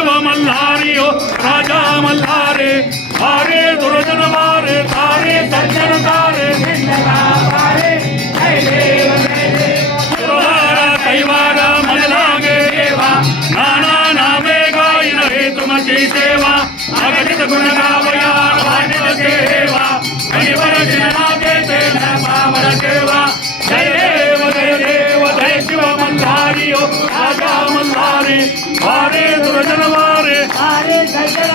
शिव मल्हारी हो राजा मल्हारे हारे दुर्जन मारे तारे सज्जन तारे कैवारा मन लागे देवा नाना नामे गाई रहे तुमची सेवा अगणित गुण गावया वाणित सेवा हरिवर लागे तेना पावन सेवा जय देव जय शिव मल्हारी हो राजा मल्हारे हारे दुर्जन मारे हारे सज्जन